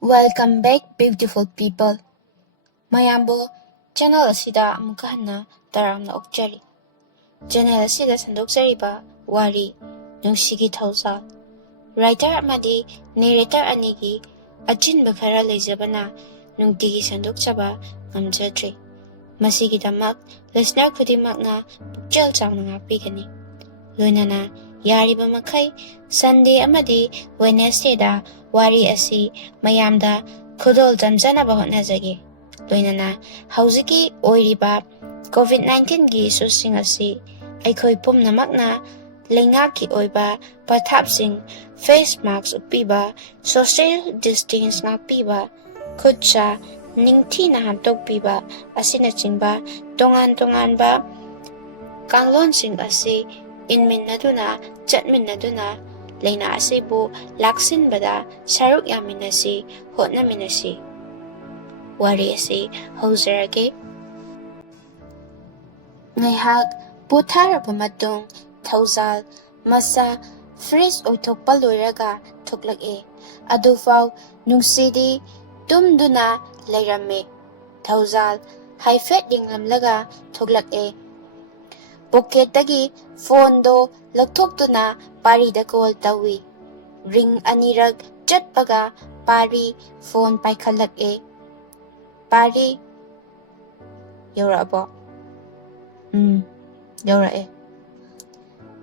Welcome back, beautiful people. Mayambo, channel asida amuka hanna taramna okjari. Channel asida sandokjariba wari nungshigi thausa. Writer amadi narrator anigi achinba khara leijabana nungtigi sandokjaba ngamjadre. Masigidamak listener khudimakna pukchal changna ngakpigani. Loinana yariba makai Sunday amadi Wednesday da wari asi mayamda khudol jamjanaba hotnajage. Loinana hauziki oiriba COVID-19 gi susing asi aikhoi pumnamakna leingaki oiba pathapsing face mask upiba social distance ngakpiba khutcha ningthina hamtokpiba asinachingba tongan-tonganba kanglonsing asi inminnaduna chatminnaduna leina asibu laksinbada saruk yaminasi hotnaminasi wari asi haujarage. Ngaihak putharaba matung thauzal masa fresh oithokpa loiraga thoklake adufaw nungsidi tumduna leirame thauzal haifet yinglamlaga thoklake pocket dagi phone do lakthokduna pari da call tawi ring anirag chatpaga pari phone paikhalake pari yorabo yora'e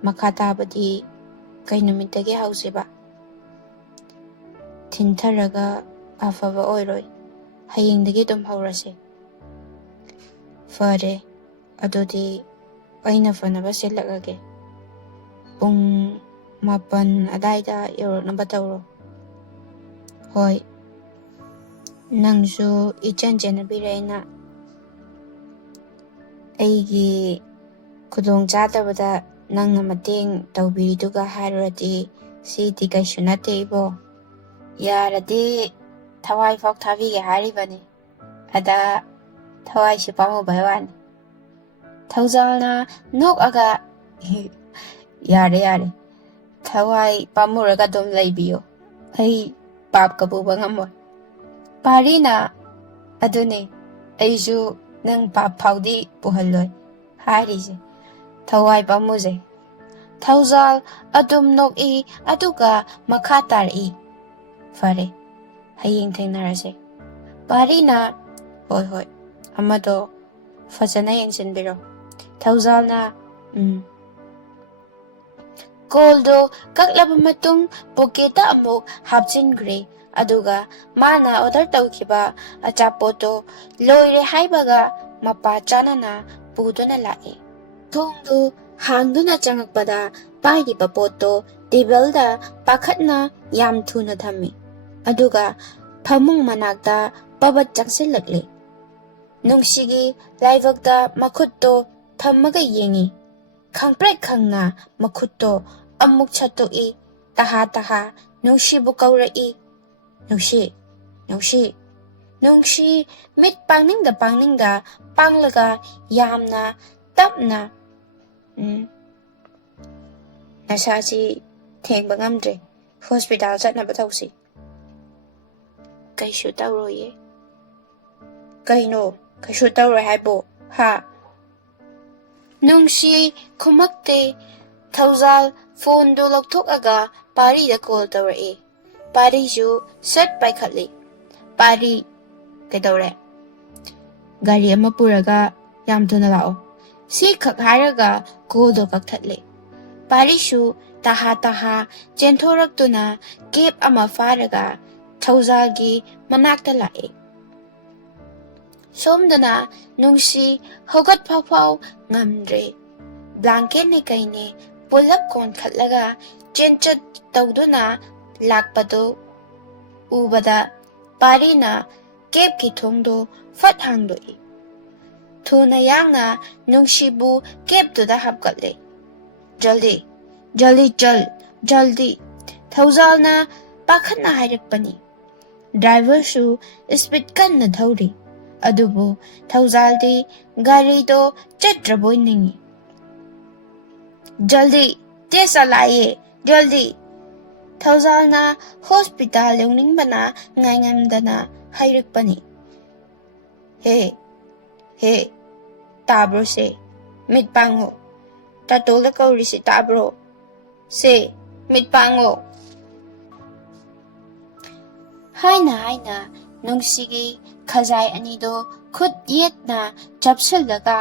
makha tabadi kai numittage hausiba thintharaga afaba oiroi hayingdagi dum haurase fare adodi aina fanaba selakage pung mapan adaida yoroknaba tawro hoi nangsu ichanjanabiraina aigi khudong chadabada nangna mateng tawbiriduga hairurati sidi kaisu nate ibo yaradi thawai fok thabige haribani ada thawai si pamu bhaiwani Thauzalna nokaga yare thawai pamuraga dum laibiyo ai pap kabuba ngamoi parina adune aiju nang pap phawdi puhalloi harise thawai pamuje thauzal adum noki aduga makha tari fare haying thengnarase parina hoi amado fajana yengsinbiro Thauzalna Koldo kaklaba matung poketa amuk hapchingre aduga mana order tawkiba achapoto loire haibaga mapa chanana puduna lae thongdu hangduna changakpada paidi papoto table-da pakhatna yam thuna thammi aduga phamung manakta pabat changsilakle nungshigi laibakta makhutto thammaga yengi khangprek khangna makhutto amuk chatoi taha nungshibu kawrai nungshi mit pangningda panglaga yamna tapna nasaji thengba ngamdre hospital chatnaba thausi kaisu tawroye kaino kaisu tawroi haibo ha Nungshi kumakte Thauzal phone do loktokaga pari da call tawrae pari ju set paikhatli pari kaidawre gari ama puraga yam thuna lao si khak haraga call do kakthatle pari shu taha chenthoraktuna kep ama faraga Thauzal gi manakta lae somdana nungsi hogat phau ngamdre blanket ne kaine pulap kon khatlaga chenchat tawduna lakpado ubada parina kep ki thongdo fat hangdoi thuna yangna nungsibu kep to da hapkatle jaldi Thauzalna pakhatna hairakpani driver shu speed kanna thauri adubu Thauzaldi gari do chatraboi ningi jaldi tesa laiye jaldi ꯊꯧꯖꯥꯜꯅ hospital ꯌꯧꯅꯤꯡꯕꯅ ꯉꯥꯏꯉꯝꯗꯅ ꯍꯥꯏꯔꯛꯄꯅꯤ꯫ ꯍꯦ, ꯇꯥꯕ꯭ꯔꯣ ꯁꯦ? ꯃꯤꯠ ꯄꯥꯡꯉꯣ꯫ ꯇꯥꯇꯣꯜꯗ ꯀꯧꯔꯤꯁꯤ ꯇꯥꯕ꯭ꯔꯣ? ꯁꯦ, ꯃꯤꯠ ꯄꯥꯡꯉꯣ꯫ ꯍꯥꯏꯅ ꯅꯨꯡꯁꯤꯒꯤ ꯈꯖꯥꯏ ꯑꯅꯤꯗꯣ ꯈꯨꯠ ꯌꯦꯠꯅ ꯆꯞꯁꯤꯜꯂꯒ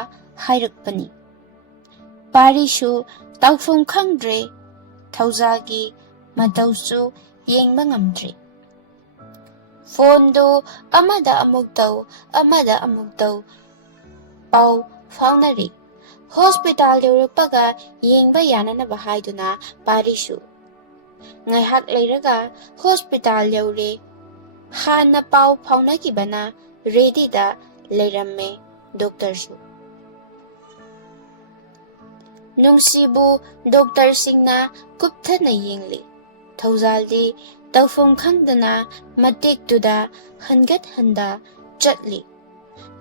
ꯍꯥꯏꯔꯛꯄꯅꯤ꯫ ꯄꯥꯔꯤꯁꯨ ꯇꯧꯐꯝ ꯈꯪꯗ꯭ꯔꯦ, ꯊꯧꯖꯥꯜꯒꯤ ꯃꯇꯧꯁꯨ ꯌꯦꯡꯕ ꯉꯝꯗ꯭ꯔꯦ꯫ ꯐꯣꯟꯗꯨ ꯑꯃꯗ ꯑꯃꯨꯛ ꯇꯧ, ꯑꯃꯗ ꯑꯃꯨꯛ ꯇꯧ, ꯄꯥꯎ ꯐꯥꯎꯅꯔꯤ꯫ ꯍꯣꯁꯄꯤꯇꯥꯜ ꯌꯧꯔꯛꯄꯒ ꯌꯦꯡꯕ ꯌꯥꯅꯅꯕ ꯍꯥꯏꯗꯨꯅ ꯄꯥꯔꯤꯁꯨ꯫ ꯉꯥꯏꯍꯥꯛ ꯂꯩꯔꯒ ꯍꯣꯁꯄꯤꯇꯥꯜ ꯌꯧꯔꯦ꯫ ꯍꯥꯟꯅ ꯄꯥꯎ ꯐꯥꯎꯅꯈꯤꯕꯅ ꯔꯦꯗꯤꯗ ꯂꯩꯔꯝꯃꯦ ꯗꯣꯛꯇꯔꯁꯨ꯫ ꯅꯨꯡꯁꯤꯕꯨ ꯗꯣꯛꯇꯔꯁꯤꯡꯅ ꯀꯨꯞꯊꯅ ꯌꯦꯡꯂꯤ꯫ ꯊꯧꯖꯥꯜꯗꯤ ꯇꯧꯐꯝ ꯈꯪꯗꯅ ꯃꯇꯦꯛꯇꯨꯗ ꯍꯟꯒꯠ ꯍꯟꯗ ꯆꯠꯂꯤ꯫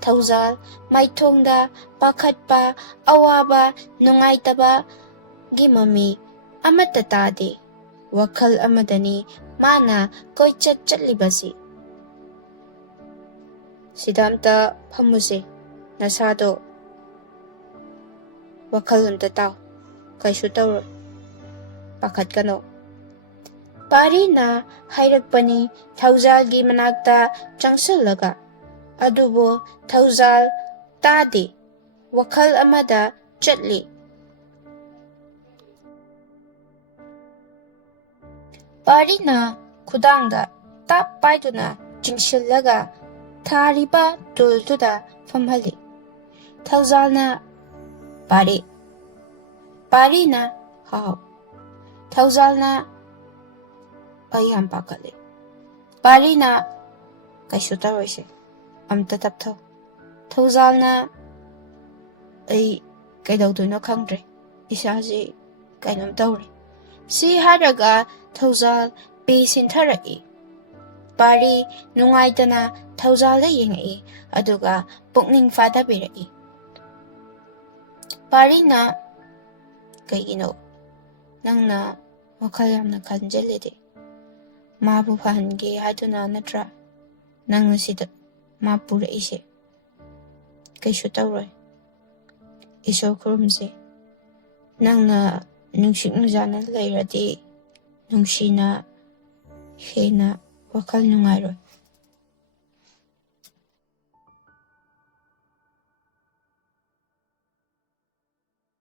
ꯊꯧꯖꯥꯜ ꯃꯥꯏꯊꯣꯡꯗ ꯄꯥꯈꯠꯄ, ꯑꯋꯥꯕ, ꯅꯨꯡꯉꯥꯏꯇꯕꯒꯤ ꯃꯃꯤ ꯑꯃꯠꯇ ꯇꯥꯗꯦ꯫ ꯋꯥꯈꯜ ꯑꯃꯗꯅꯤ ꯃꯥꯅ ꯀꯣꯏꯆꯠ ꯆꯠꯂꯤꯕꯁꯤ꯫ ꯁꯤꯗ ꯑꯝꯇ ꯐꯝꯃꯨꯁꯦ, ꯅꯁꯥꯗꯣ ꯋꯥꯈꯜ ꯑꯝꯇ ꯇꯥꯎ, ꯀꯩꯁꯨ ꯇꯧꯔꯣꯏ, ꯄꯥꯈꯠꯀꯅꯣ꯫ ꯄꯥꯔꯤꯅ ꯍꯥꯏꯔꯛꯄꯅꯤ ꯊꯧꯖꯥꯜꯒꯤ ꯃꯅꯥꯛꯇ ꯆꯪꯁꯤꯜꯂꯒ꯫ ꯑꯗꯨꯕꯨ ꯊꯧꯖꯥꯜ ꯇꯥꯗꯦ, ꯋꯥꯈꯜ ꯑꯃꯗ ꯆꯠꯂꯤ꯫ ꯄꯥꯔꯤꯅ ꯈꯨꯗꯥꯡꯗ ꯇꯥꯞ ꯄꯥꯏꯗꯨꯅ ꯆꯤꯡꯁꯤꯜꯂꯒ ꯊꯥꯔꯤꯕ ꯇꯨꯜꯗꯨꯗ ꯐꯝꯍꯜꯂꯤ꯫ ꯊꯧꯖꯥꯜꯅ ꯄꯥꯔꯤꯅ ꯍꯥꯎ꯫ ꯊꯧꯖꯥꯜꯅ ꯑꯩ ꯌꯥꯝ ꯄꯥꯈꯠꯂꯦ꯫ ꯄꯥꯔꯤꯅ ꯀꯩꯁꯨ ꯇꯧꯔꯣꯏꯁꯦ, ꯑꯝꯇ ꯇꯞꯊꯧ꯫ ꯊꯧꯖꯥꯜꯅ ꯑꯩ ꯀꯩꯗꯧꯗꯣꯏꯅꯣ ꯈꯪꯗ꯭ꯔꯦ, ꯏꯁꯥꯁꯤ ꯀꯩꯅꯣꯝ ꯇꯧꯔꯦ꯫ ꯁꯤ ꯍꯥꯏꯔꯒ ꯊꯧꯖꯥꯜ ꯄꯤ ꯁꯤꯟꯊꯔꯛꯏ꯫ ꯄꯥꯔꯤ ꯅꯨꯡꯉꯥꯏꯇꯅ ꯊꯧꯖꯥꯜꯗ ꯌꯦꯡꯉꯛꯏ, ꯑꯗꯨꯒ ꯄꯨꯛꯅꯤꯡ ꯐꯥꯗꯕꯤꯔꯛꯏ꯫ ꯄꯥꯔꯤꯅ ꯀꯩꯒꯤꯅꯣ ꯅꯪꯅ ꯋꯥꯈꯜ ꯌꯥꯝꯅ ꯈꯟꯖꯤꯜꯂꯤꯗꯤ? ꯃꯥꯕꯨ ꯐꯍꯟꯒꯦ ꯍꯥꯏꯗꯨꯅ ꯅꯠꯇ꯭ꯔꯥ ꯅꯪꯅ ꯁꯤꯗ ꯃꯥ ꯄꯨꯔꯛꯏꯁꯦ? ꯀꯩꯁꯨ ꯇꯧꯔꯣꯏ, ꯏꯁꯣꯔ ꯈꯨꯔꯨꯝꯁꯦ꯫ ꯅꯪꯅ ꯅꯨꯡꯁꯤꯛ ꯅꯨꯡꯖꯥꯅ ꯂꯩꯔꯗꯤ ꯅꯨꯡꯁꯤꯅ ꯍꯦꯟꯅ ꯋꯥꯈꯜ ꯅꯨꯡꯉꯥꯏꯔꯣꯏ꯫